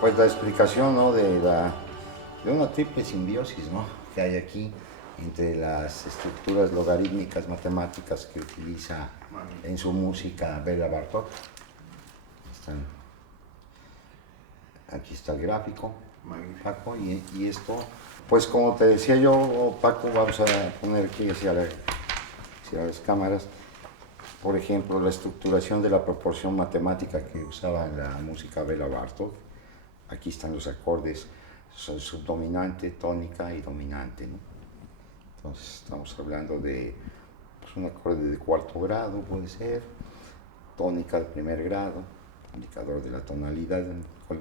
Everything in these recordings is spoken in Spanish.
pues la explicación, ¿no? de una triple simbiosis, ¿no? Que hay aquí entre las estructuras logarítmicas matemáticas que utiliza en su música Béla Bartók. Aquí está el gráfico, Paco, y esto, pues como te decía yo, Paco, vamos a poner aquí hacia las cámaras, por ejemplo, la estructuración de la proporción matemática que usaba en la música Béla Bartók. Aquí están los acordes, son subdominante, tónica y dominante, ¿no? Entonces estamos hablando de pues, un acorde de cuarto grado, puede ser, tónica de primer grado, indicador de la tonalidad en cual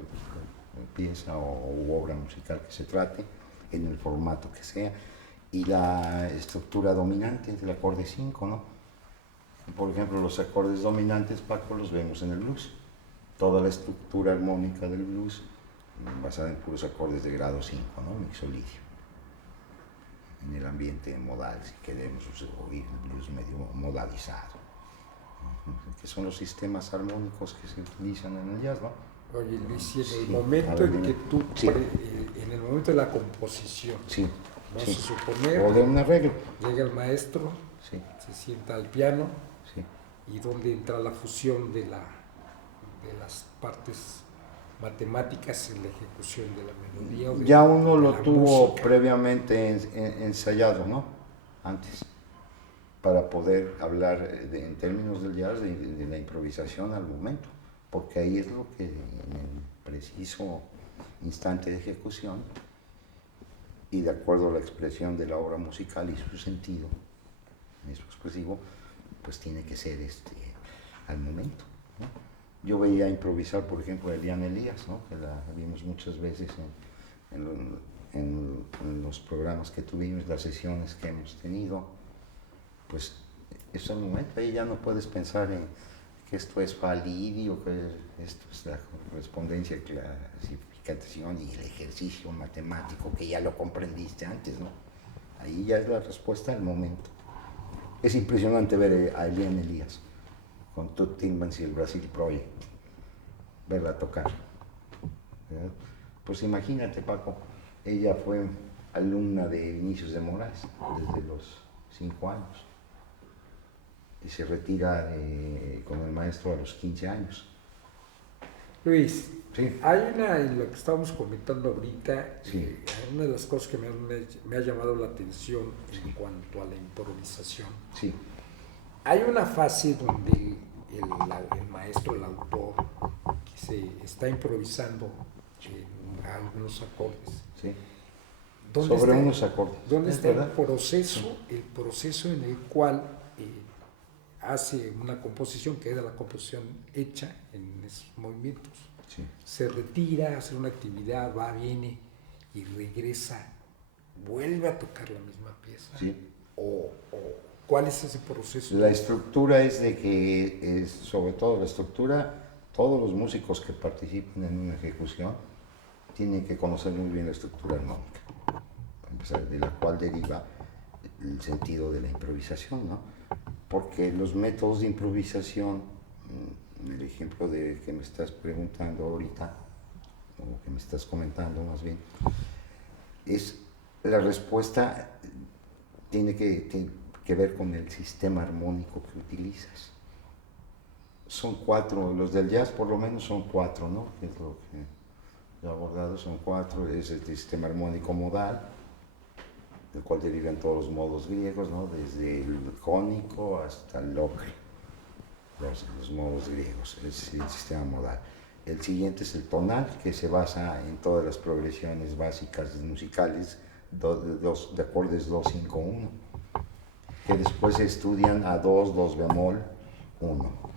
pieza o obra musical que se trate, en el formato que sea, y la estructura dominante del acorde 5, ¿no? Por ejemplo, los acordes dominantes, Paco, los vemos en el blues. Toda la estructura armónica del blues basada en puros acordes de grado 5, ¿no? Mixolidio. En el ambiente modal, si queremos oír el blues medio modalizado, que son los sistemas armónicos que se utilizan en el jazz, ¿no? Oye Luis, y en el momento en que tú, en el momento de la composición, vamos a suponer, o de un arreglo, llega el maestro, se sienta al piano, y donde entra la fusión de las partes matemáticas en la ejecución de la melodía. O ya uno lo tuvo música previamente ensayado, ¿no? Antes, para poder hablar en términos del jazz de la improvisación al momento, porque ahí es lo que en el preciso instante de ejecución y de acuerdo a la expresión de la obra musical y su sentido, su expresivo, pues tiene que ser al momento, ¿no? Yo veía improvisar, por ejemplo, a Elian Elías, ¿no? Que la vimos muchas veces en los programas que tuvimos, las sesiones que hemos tenido. Pues es el momento, ahí ya no puedes pensar en que esto es falidio, que esto es la correspondencia, clasificación y el ejercicio matemático que ya lo comprendiste antes, ¿no? Ahí ya es la respuesta al momento. Es impresionante ver a Elian Elías con Tut Tillmans y el Brasil Project, verla tocar, ¿verdad? Pues imagínate, Paco, ella fue alumna de Vinicius de Moraes desde los 5 años y se retira con el maestro a los 15 años. Luis, hay en lo que estábamos comentando ahorita, una de las cosas que me ha llamado la atención en cuanto a la improvisación. Hay una fase donde el maestro, el autor, que se está improvisando algunos acordes. Sobre unos acordes. ¿Dónde está el proceso en el cual hace una composición, que era la composición hecha en esos movimientos? Se retira, hace una actividad, va, viene y regresa, vuelve a tocar la misma pieza. ¿Cuál es ese proceso? La estructura es de que, sobre todo la estructura, todos los músicos que participan en una ejecución tienen que conocer muy bien la estructura armónica, de la cual deriva el sentido de la improvisación, ¿no? Porque los métodos de improvisación, el ejemplo que me estás preguntando ahorita, o que me estás comentando más bien, es la respuesta tiene que ver con el sistema armónico que utilizas. Son 4, los del jazz por lo menos son 4, ¿no? Que es lo que he abordado, son 4, es el sistema armónico modal, del cual derivan todos los modos griegos, ¿no? Desde el jónico hasta el ocre, los modos griegos, es el sistema modal. El siguiente es el tonal, que se basa en todas las progresiones básicas musicales de acordes 2, 5, 1, que después se estudian a 2, 2 bemol, 1.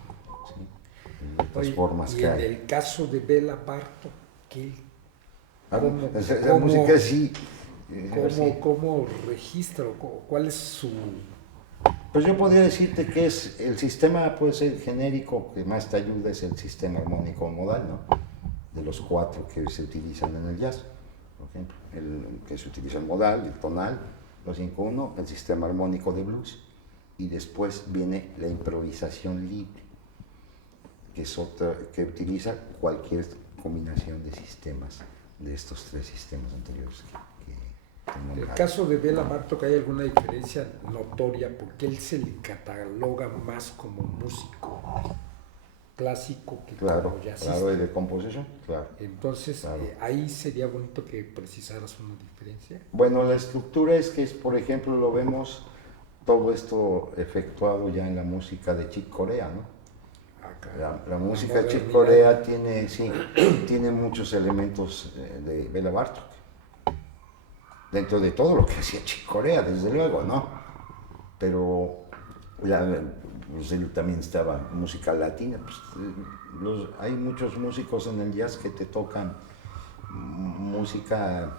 Las formas que hay. En el caso de Béla Bartók, la música sí. ¿Cómo registra? ¿Cuál es su...? Pues yo podría decirte que es el sistema, puede ser genérico, que más te ayuda es el sistema armónico modal, ¿no? De los 4 que se utilizan en el jazz, por ejemplo, el que se utiliza el modal, el tonal, 2-5-1, el sistema armónico de blues, y después viene la improvisación libre, que es otra, que utiliza cualquier combinación de sistemas, de estos 3 sistemas anteriores en el caso de Béla Bartók, ¿hay alguna diferencia notoria? Porque él se le cataloga más como músico clásico que como jazzista. Claro, y de composición, claro. Entonces, ahí sería bonito que precisaras una diferencia. Bueno, la estructura es que, por ejemplo, lo vemos todo esto efectuado ya en la música de Chick Corea, ¿no? La música de Chick Corea tiene muchos elementos de Béla Bartók. Dentro de todo lo que hacía Chick Corea, desde luego, ¿no? Pero pues él también estaba música latina. Pues, hay muchos músicos en el jazz que te tocan música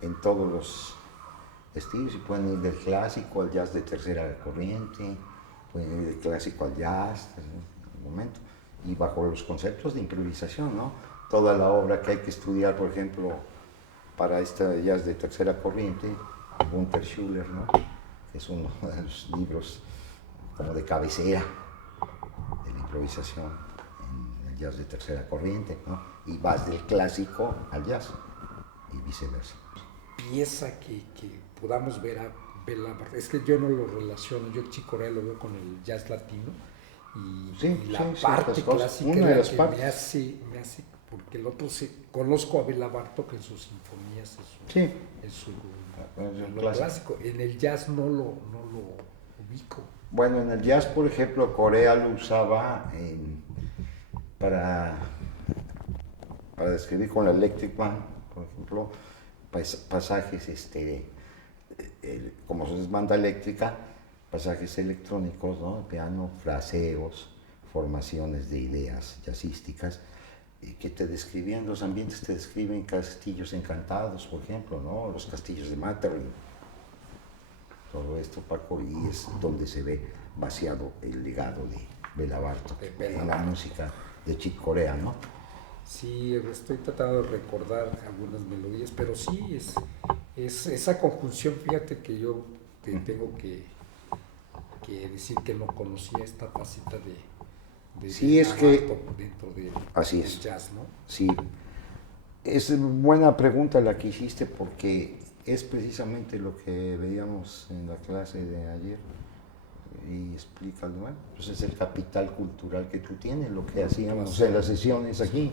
en todos los estilos y pueden ir del clásico al jazz de tercera corriente, pueden ir del clásico al jazz, en un momento, y bajo los conceptos de improvisación, ¿no? Toda la obra que hay que estudiar, por ejemplo, para esta jazz de tercera corriente, Gunther Schuller, ¿no? Que es uno de los libros como de cabecera de la improvisación en el jazz de tercera corriente, ¿no? Y vas del clásico al jazz y viceversa. Pieza que podamos ver a Béla Bartók, es que yo no lo relaciono, yo Chick Corea lo veo con el jazz latino y la parte clásica es la que me hace, porque el otro conozco a Béla Bartók en sus sinfonías, en su clásico, en el jazz no lo ubico. Bueno, en el jazz, por ejemplo, Corea lo usaba para describir con la Electric Band, por ejemplo, pasajes, como es banda eléctrica, pasajes electrónicos, ¿no? Piano, fraseos, formaciones de ideas jazzísticas, que te describían, los ambientes te describen castillos encantados, por ejemplo, ¿no? Los castillos de Matterhorn. Todo esto, Paco, y es donde se ve vaciado el legado de Béla Bartók en la música de Chick Corea, ¿no? Sí, estoy tratando de recordar algunas melodías, pero sí, es esa conjunción, fíjate que yo tengo que decir que no conocía esta faceta de sí, es que dentro del jazz, ¿no? Sí, es buena pregunta la que hiciste porque es precisamente lo que veíamos en la clase de ayer y explica, bueno, pues es el capital cultural que tú tienes, lo que hacíamos en las sesiones aquí,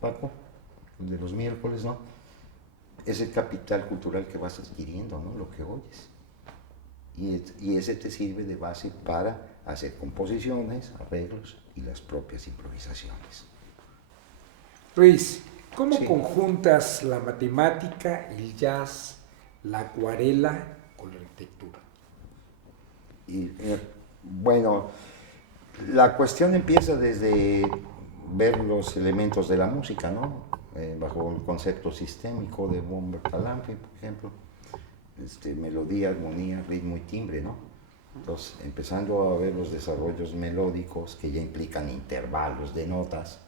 Paco, de los miércoles, ¿no? Es el capital cultural que vas adquiriendo, ¿no? Lo que oyes. Y ese te sirve de base para hacer composiciones, arreglos y las propias improvisaciones. Luis, ¿cómo conjuntas la matemática, el jazz, la acuarela con la arquitectura? Bueno, la cuestión empieza desde ver los elementos de la música, ¿no? Bajo el concepto sistémico de von Bertalanffy, por ejemplo, melodía, armonía, ritmo y timbre, ¿no? Entonces, empezando a ver los desarrollos melódicos que ya implican intervalos de notas,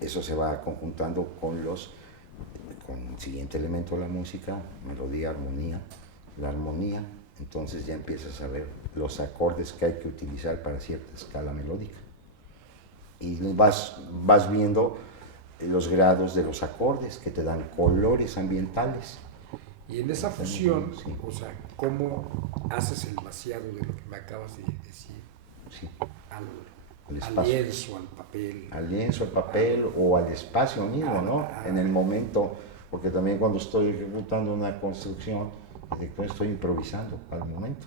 eso se va conjuntando con el siguiente elemento de la música, melodía, armonía, la armonía, entonces ya empiezas a ver los acordes que hay que utilizar para cierta escala melódica. Y vas viendo los grados de los acordes que te dan colores ambientales. Y en esa fusión, o sea, ¿cómo haces el vaciado de lo que me acabas de decir? Sí. Al lienzo, al papel. Al lienzo, al papel o al espacio mismo, ¿no? En el momento, porque también cuando estoy ejecutando una construcción, estoy improvisando al momento.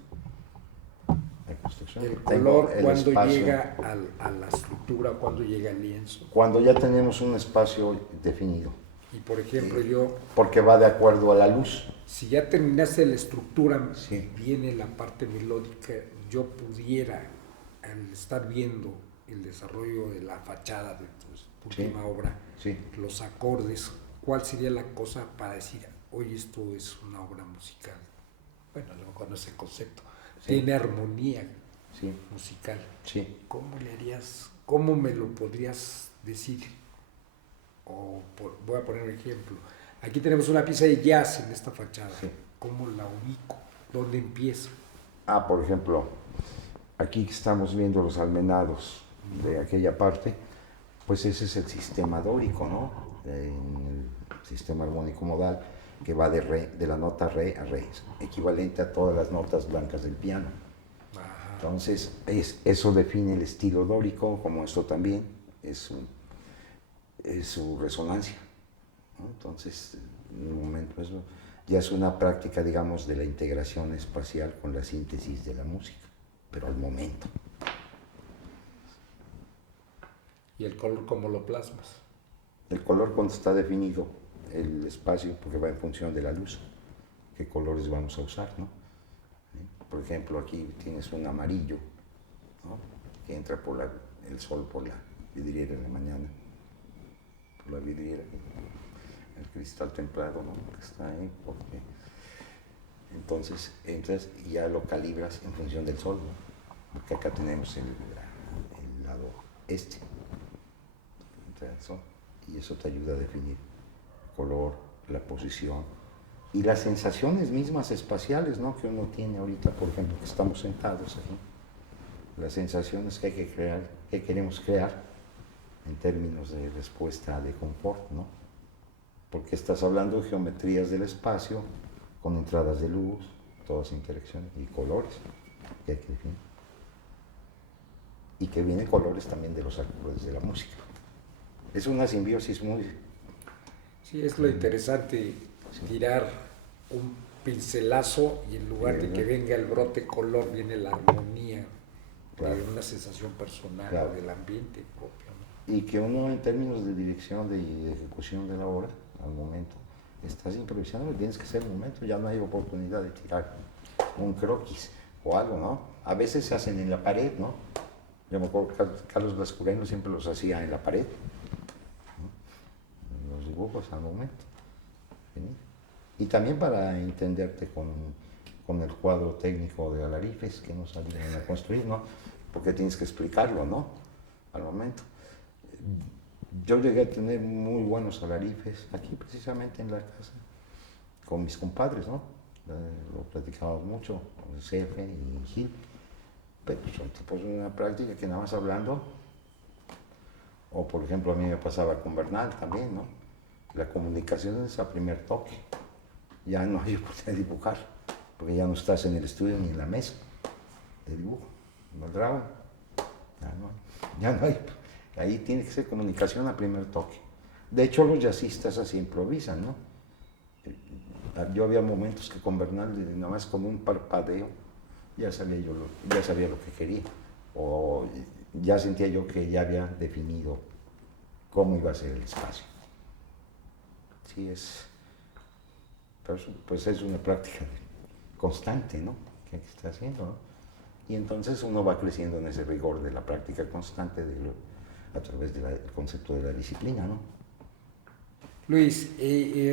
El color, cuando llega a la estructura, cuando llega al lienzo. Cuando ya tenemos un espacio definido. Y por ejemplo porque va de acuerdo a la luz. Si ya terminaste la estructura y viene la parte melódica, yo pudiera, al estar viendo el desarrollo de la fachada de tu última obra, los acordes, ¿cuál sería la cosa para decir, oye, esto es una obra musical? Bueno, no conoce el concepto. Tiene armonía musical. ¿Cómo le harías? ¿Cómo me lo podrías decir? Voy a poner un ejemplo. Aquí tenemos una pieza de jazz en esta fachada. ¿Cómo la ubico? ¿Dónde empiezo? Por ejemplo, aquí estamos viendo los almenados de aquella parte. Pues ese es el sistema dórico, ¿no? En el sistema armónico modal, que va de re, de la nota re a re, equivalente a todas las notas blancas del piano. Entonces, eso define el estilo dórico, como esto también es su resonancia, ¿no? Entonces, en un momento eso ya es una práctica, digamos, de la integración espacial con la síntesis de la música, pero al momento. ¿Y el color cómo lo plasmas? El color, cuando está definido el espacio, porque va en función de la luz, qué colores vamos a usar, ¿no? Por ejemplo, aquí tienes un amarillo, ¿no? Que entra por el sol por la vidriera en la mañana, por la vidriera, el cristal templado, ¿no? Que está ahí, porque entonces entras y ya lo calibras en función del sol, ¿no? Porque acá tenemos el lado este, entra el sol, y eso te ayuda a definir el color, la posición y las sensaciones mismas espaciales, ¿no? Que uno tiene ahorita, por ejemplo, que estamos sentados ahí, las sensaciones que hay que crear, que queremos crear en términos de respuesta de confort, ¿no? Porque estás hablando de geometrías del espacio con entradas de luz, todas interacciones y colores que hay que definir. Y que vienen colores también de los acordes de la música. Es una simbiosis muy... Sí, es lo interesante, tirar un pincelazo y en lugar de que venga el brote color, viene la armonía, claro, de una sensación personal, claro, del ambiente propio, ¿no? Y que uno, en términos de dirección de ejecución de la obra, al momento, estás improvisando, tienes que ser el momento, ya no hay oportunidad de tirar un croquis o algo, ¿no? A veces se hacen en la pared, ¿no? Yo me acuerdo que Carlos Lascureno siempre los hacía en la pared, ¿no? Los dibujos al momento. ¿Sí? Y también para entenderte con el cuadro técnico de Alarifes, que nos ayudan a construir, ¿no? Porque tienes que explicarlo, ¿no? Al momento. Yo llegué a tener muy buenos alarifes aquí, precisamente en la casa, con mis compadres, ¿no? Lo platicábamos mucho, con el Cefe y Gil, pero son tipos de una práctica que nada más hablando, o por ejemplo a mí me pasaba con Bernal también, ¿no? La comunicación es a primer toque, ya no hay oportunidad de dibujar, porque ya no estás en el estudio ni en la mesa de dibujo, no graban, ya no hay. Ahí tiene que ser comunicación a primer toque. De hecho, los jazzistas así improvisan, ¿no? Yo había momentos que con Bernal, nada más con un parpadeo, ya sabía lo que quería. O ya sentía yo que ya había definido cómo iba a ser el espacio. Sí, pues es una práctica constante, ¿no? Que está haciendo, ¿no? Y entonces uno va creciendo en ese rigor de la práctica constante a través del concepto de la disciplina, ¿no? Luis,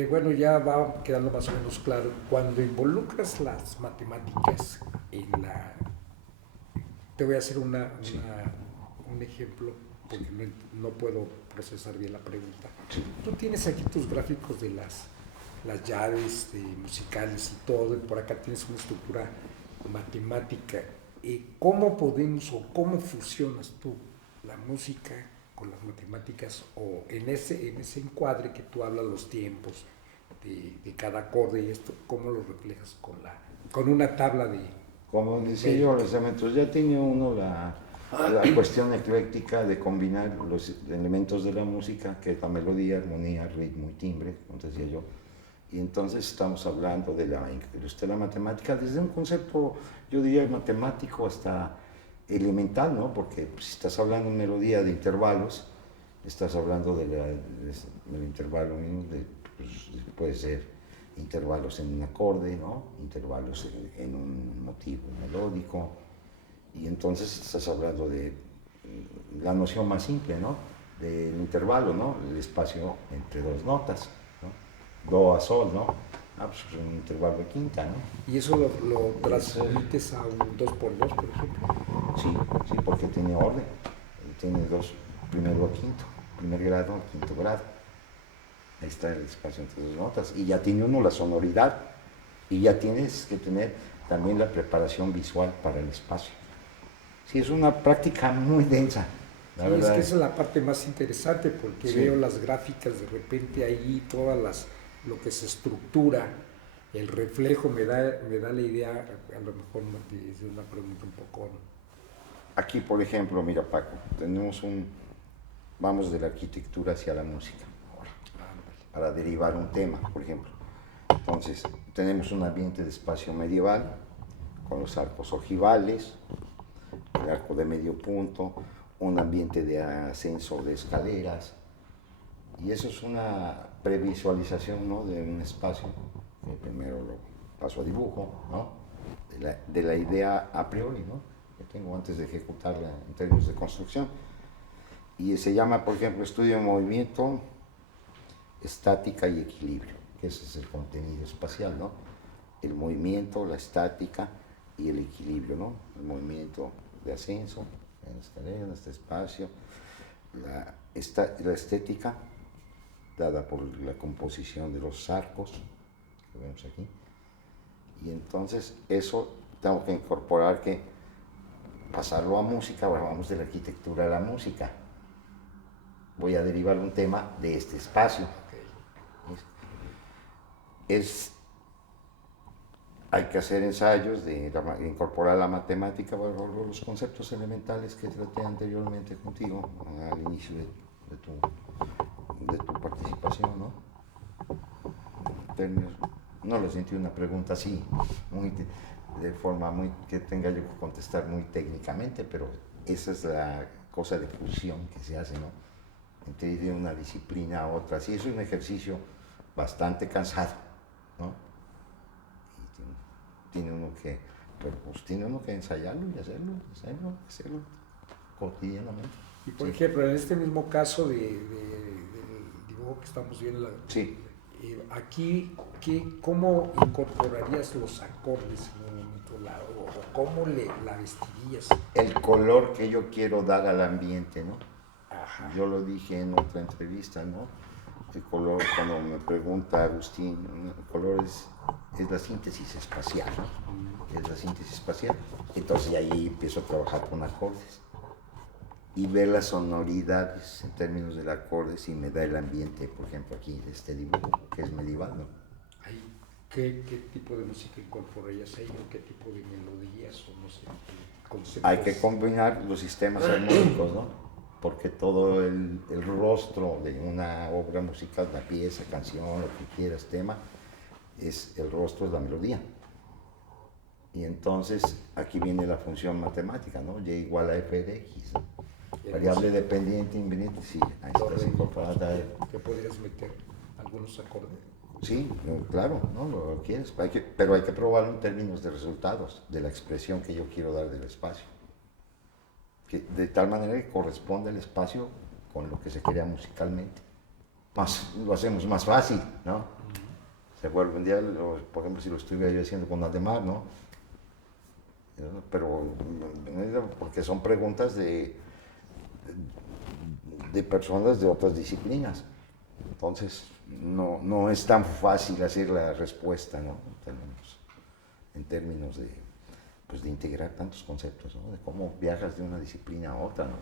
bueno, ya va quedando más o menos claro, cuando involucras las matemáticas en la... Te voy a hacer un ejemplo, porque no puedo procesar bien la pregunta. Sí. Tú tienes aquí tus gráficos de las llaves musicales y todo, y por acá tienes una estructura matemática. ¿Cómo podemos o cómo fusionas tú la música con las matemáticas, o en ese encuadre que tú hablas, los tiempos de cada acorde y esto, cómo lo reflejas con una tabla de... Como decía yo, los elementos, ya tiene uno la cuestión ecléctica de combinar los elementos de la música, que es la melodía, armonía, ritmo y timbre, como decía yo. Y entonces estamos hablando de la matemática desde un concepto, yo diría, matemático hasta elemental, ¿no? Porque si estás hablando de melodía de intervalos, estás hablando del intervalo, pues, puede ser intervalos en un acorde, ¿no? Intervalos en un motivo melódico, y entonces estás hablando de la noción más simple, ¿no? Del intervalo, ¿no? El espacio entre dos notas, ¿no? Do a sol, ¿no? Pues un intervalo de quinta, ¿no? ¿Y eso lo transmites a un 2x2, por ejemplo? Sí, porque tiene orden. Tiene primero a quinto, primer grado, quinto grado. Ahí está el espacio entre dos notas. Y ya tiene uno la sonoridad. Y ya tienes que tener también la preparación visual para el espacio. Sí, es una práctica muy densa, Sí, es que esa es la parte más interesante porque veo las gráficas de repente ahí, lo que se estructura, el reflejo me da la idea, a lo mejor es una pregunta un poco... Aquí, por ejemplo, mira Paco, vamos de la arquitectura hacia la música, ahora, para derivar un tema, por ejemplo. Entonces, tenemos un ambiente de espacio medieval, con los arcos ojivales, el arco de medio punto, un ambiente de ascenso de escaleras, y eso es una previsualización, ¿no?, de un espacio, que primero lo paso a dibujo, ¿no?, de la idea a priori, ¿no?, que tengo antes de ejecutarla en términos de construcción. Y se llama, por ejemplo, estudio de movimiento, estática y equilibrio, que ese es el contenido espacial, ¿no? El movimiento, la estática y el equilibrio, ¿no? El movimiento de ascenso, en la escalera, en este espacio, la estética, dada por la composición de los arcos, que vemos aquí. Y entonces eso tengo que incorporar, pasarlo a música. Ahora vamos de la arquitectura a la música. Voy a derivar un tema de este espacio. Hay que hacer ensayos de incorporar la matemática, los conceptos elementales que traté anteriormente contigo al inicio de tu participación, ¿no? No le sentí una pregunta así, de forma que tenga yo que contestar muy técnicamente, pero esa es la cosa de fusión que se hace, ¿no?, entre de una disciplina a otra. Sí, es un ejercicio bastante cansado, ¿no? Tiene uno que ensayarlo y hacerlo cotidianamente. Y por ejemplo, en este mismo caso del dibujo que estamos viendo, sí, aquí, ¿cómo incorporarías los acordes en un momento lado? ¿O cómo la vestirías? El color que yo quiero dar al ambiente, ¿no? Ajá. Yo lo dije en otra entrevista, ¿no? El color, cuando me pregunta Agustín, el color es la síntesis espacial, ¿no? Es la síntesis espacial. Entonces ahí empiezo a trabajar con acordes y ver las sonoridades en términos del acorde, si me da el ambiente, por ejemplo, aquí de este dibujo, que es medieval, ¿no? ¿Qué tipo de música incorporarías ahí, o qué tipo de melodías, o no sé, conceptos? Hay que combinar los sistemas armónicos, ¿no? Porque todo el rostro de una obra musical, la pieza, canción, lo que quieras, tema, el rostro es la melodía. Y entonces aquí viene la función matemática, ¿no? Y igual a f de x, ¿no? Variable dependiente, independiente, sí, ahí está incorporada. ¿Qué podrías meter? ¿Algunos acordes? Sí, claro, ¿no? Lo quieres, pero hay que probarlo en términos de resultados, de la expresión que yo quiero dar del espacio. De tal manera que corresponde el espacio con lo que se crea musicalmente. Lo hacemos más fácil, ¿no? Se vuelve un día, por ejemplo, si lo estuviera yo haciendo con Ademar, ¿no? Pero porque son preguntas de personas de otras disciplinas. Entonces, no es tan fácil hacer la respuesta, ¿no? En términos de integrar tantos conceptos, ¿no? De cómo viajas de una disciplina a otra, ¿no?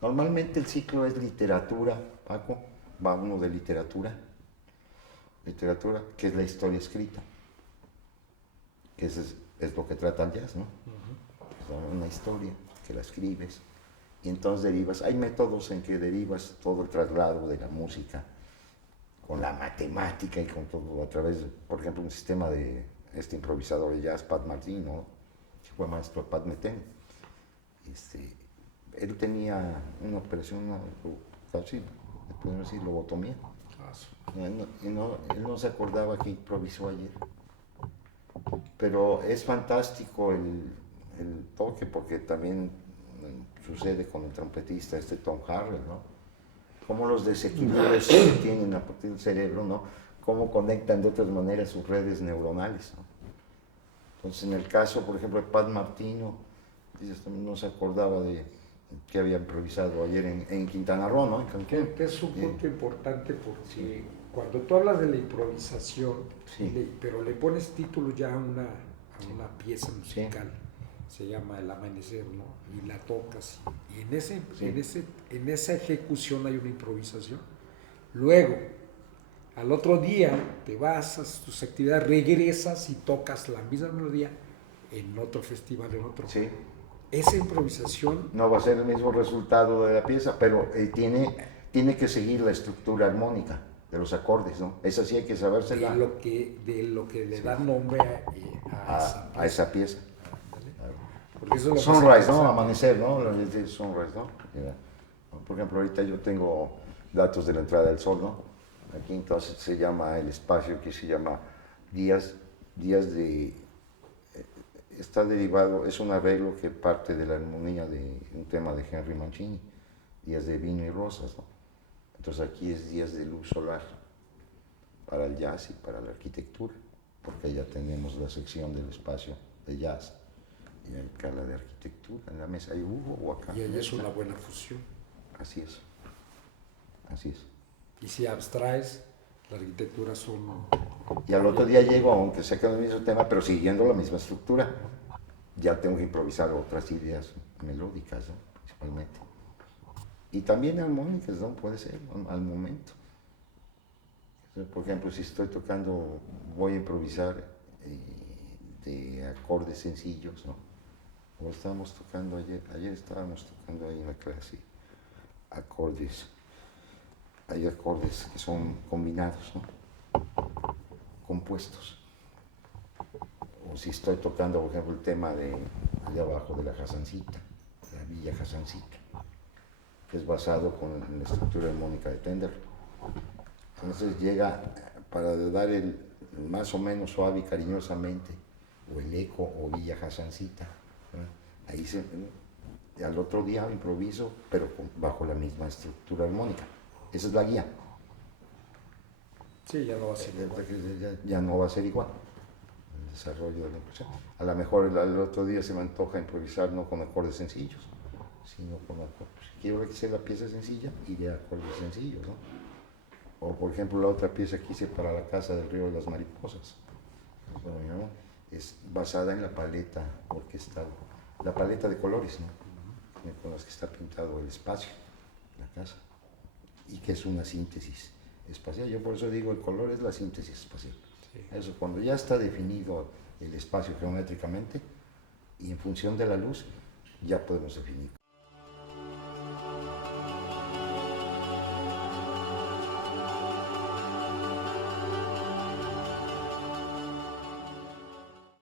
Normalmente el ciclo es literatura, Paco, va uno de literatura, que es la historia escrita, que es lo que trata el jazz, ¿no? Una historia que la escribes, y entonces derivas. Hay métodos en que derivas todo el traslado de la música con la matemática y con todo a través de, por ejemplo, un sistema de este improvisador de jazz, Pat Martin, ¿no?, que fue maestro de Pat Metheny. Él tenía una operación, casi, podemos decir, lobotomía. Él no se acordaba que improvisó ayer. Pero es fantástico el toque, porque también sucede con el trompetista Tom Harrell, ¿no? Cómo los desequilibrios que tienen a partir del cerebro, ¿no? Cómo conectan de otras maneras sus redes neuronales, ¿no? Entonces, en el caso, por ejemplo, de Pat Martino, no se acordaba de que había improvisado ayer en Quintana Roo, ¿no? En Cancún. Es un punto importante, porque cuando tú hablas de la improvisación, pero le pones título ya a una pieza musical, se llama El Amanecer, ¿no? Y la tocas. Y en esa ejecución hay una improvisación. Luego, al otro día te vas a tus actividades, regresas y tocas la misma melodía en otro festival, en otro. Sí. Esa improvisación... No va a ser el mismo resultado de la pieza, pero tiene que seguir la estructura armónica de los acordes, ¿no? Esa sí hay que sabérsela. De lo que le da nombre a esa pieza. Porque eso es Sunrise, ¿no? Amanecer, ¿no? Sunrise, ¿no? Mira. Por ejemplo, ahorita yo tengo datos de la entrada del sol, ¿no? Aquí entonces se llama el espacio que se llama días de... Está derivado, es un arreglo que parte de la armonía de un tema de Henry Mancini, días de vino y rosas, ¿no? Entonces aquí es días de luz solar para el jazz y para la arquitectura, porque ya tenemos la sección del espacio de jazz y acá la de arquitectura, en la mesa hay Hugo o acá. Y ahí es una buena fusión. Así es, así es. Y si abstraes, la arquitectura son... Y al otro día llego, aunque sea que no es el mismo tema, pero siguiendo la misma estructura, ya tengo que improvisar otras ideas melódicas, ¿no? Principalmente. Y también armónicas, ¿no? Puede ser, al momento. Entonces, por ejemplo, si estoy tocando, voy a improvisar de acordes sencillos, ¿no? Como estábamos tocando ayer estábamos tocando ahí en la clase, hay acordes que son combinados, ¿no? Compuestos. O si estoy tocando, por ejemplo, el tema de allá abajo de la Hassancita, la Villa Hassancita, que es basado en la estructura armónica de Tender. Entonces llega para dar el más o menos suave y cariñosamente, o el eco o Villa Hassancita. Ahí al otro día improviso, pero bajo la misma estructura armónica. Esa es la guía. Sí, ya no va a ser igual. Ya no va a ser igual el desarrollo de la impresión. A lo mejor el otro día se me antoja improvisar no con acordes sencillos, sino con acordes. Si quiero que sea la pieza sencilla, iré a acordes sencillos, ¿no? O por ejemplo la otra pieza que hice para la Casa del Río de las Mariposas, ¿no? Es basada en la paleta orquestal, la paleta de colores, ¿no? Con las que está pintado el espacio, la casa, y que es una síntesis espacial. Yo por eso digo, el color es la síntesis espacial. Sí. Eso, cuando ya está definido el espacio geométricamente y en función de la luz, ya podemos definir.